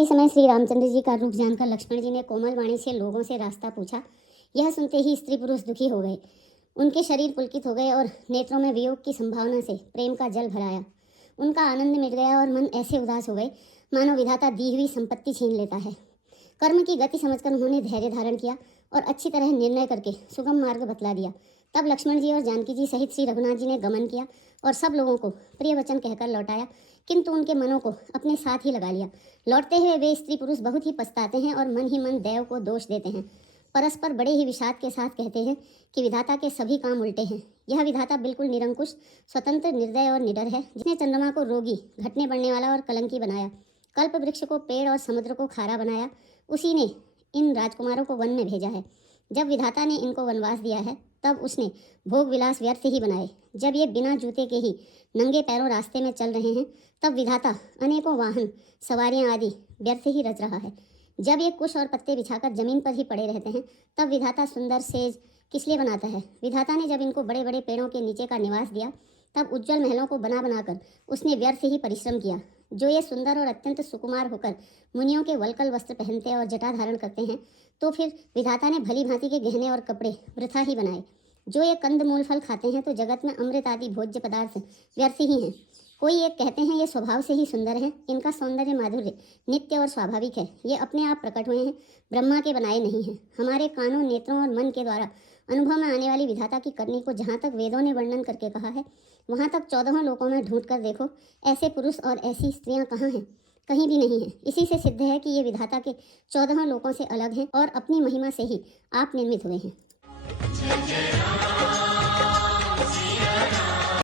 उसी समय श्री रामचंद्र जी का रूप जानकर लक्ष्मण जी ने कोमल वाणी से लोगों से रास्ता पूछा। यह सुनते ही स्त्री पुरुष दुखी हो गए। उनके शरीर पुलकित हो गए और नेत्रों में वियोग की संभावना से प्रेम का जल भराया। उनका आनंद मिट गया और मन ऐसे उदास हो गए मानो विधाता दी हुई संपत्ति छीन लेता है। कर्म की गति समझकर उन्होंने धैर्य धारण किया और अच्छी तरह निर्णय करके सुगम मार्ग बतला दिया। तब लक्ष्मण जी और जानकी जी सहित श्री रघुनाथ जी ने गमन किया और सब लोगों को प्रिय वचन कहकर लौटाया, किंतु उनके मनों को अपने साथ ही लगा लिया। लौटते हुए वे स्त्री पुरुष बहुत ही पछताते हैं और मन ही मन देव को दोष देते हैं। परस्पर बड़े ही विषाद के साथ कहते हैं कि विधाता के सभी काम उल्टे हैं। यह विधाता बिल्कुल निरंकुश, स्वतंत्र, निर्दय और निडर है, जिसने चंद्रमा को रोगी, घटने बढ़ने वाला और कलंकी बनाया, कल्प वृक्ष को पेड़ और समुद्र को खारा बनाया, उसी ने इन राजकुमारों को वन में भेजा है। जब विधाता ने इनको वनवास दिया है तब उसने भोग विलास व्यर्थ ही बनाए। जब ये बिना जूते के ही नंगे पैरों रास्ते में चल रहे हैं तब विधाता अनेकों वाहन, सवारियां आदि व्यर्थ ही रच रहा है। जब ये कुश और पत्ते बिछाकर जमीन पर ही पड़े रहते हैं तब विधाता सुंदर सेज किस लिए बनाता है। विधाता ने जब इनको बड़े बड़े पेड़ों के नीचे का निवास दिया तब उज्जवल महलों को बना बनाकर उसने व्यर्थ ही परिश्रम किया। जो ये सुंदर और अत्यंत सुकुमार होकर मुनियों के वलकल वस्त्र पहनते और जटा धारण करते हैं, तो फिर विधाता ने भली भांति के गहने और कपड़े वृथा ही बनाए। जो ये कंद मूल फल खाते हैं तो जगत में अमृत आदि भोज्य पदार्थ व्यर्थ ही हैं। कोई एक कहते हैं ये स्वभाव से ही सुंदर हैं, इनका सौंदर्य माधुर्य नित्य और स्वाभाविक है, ये अपने आप प्रकट हुए हैं, ब्रह्मा के बनाए नहीं हैं। हमारे कानों, नेत्रों और मन के द्वारा अनुभव में आने वाली विधाता की करनी को जहाँ तक वेदों ने वर्णन करके कहा है, वहाँ तक 14 लोकों में ढूंढ कर देखो, ऐसे पुरुष और ऐसी स्त्रियाँ कहाँ हैं? कहीं भी नहीं है। इसी से सिद्ध है कि ये विधाता के 14 लोकों से अलग हैं और अपनी महिमा से ही आप निर्मित हुए हैं।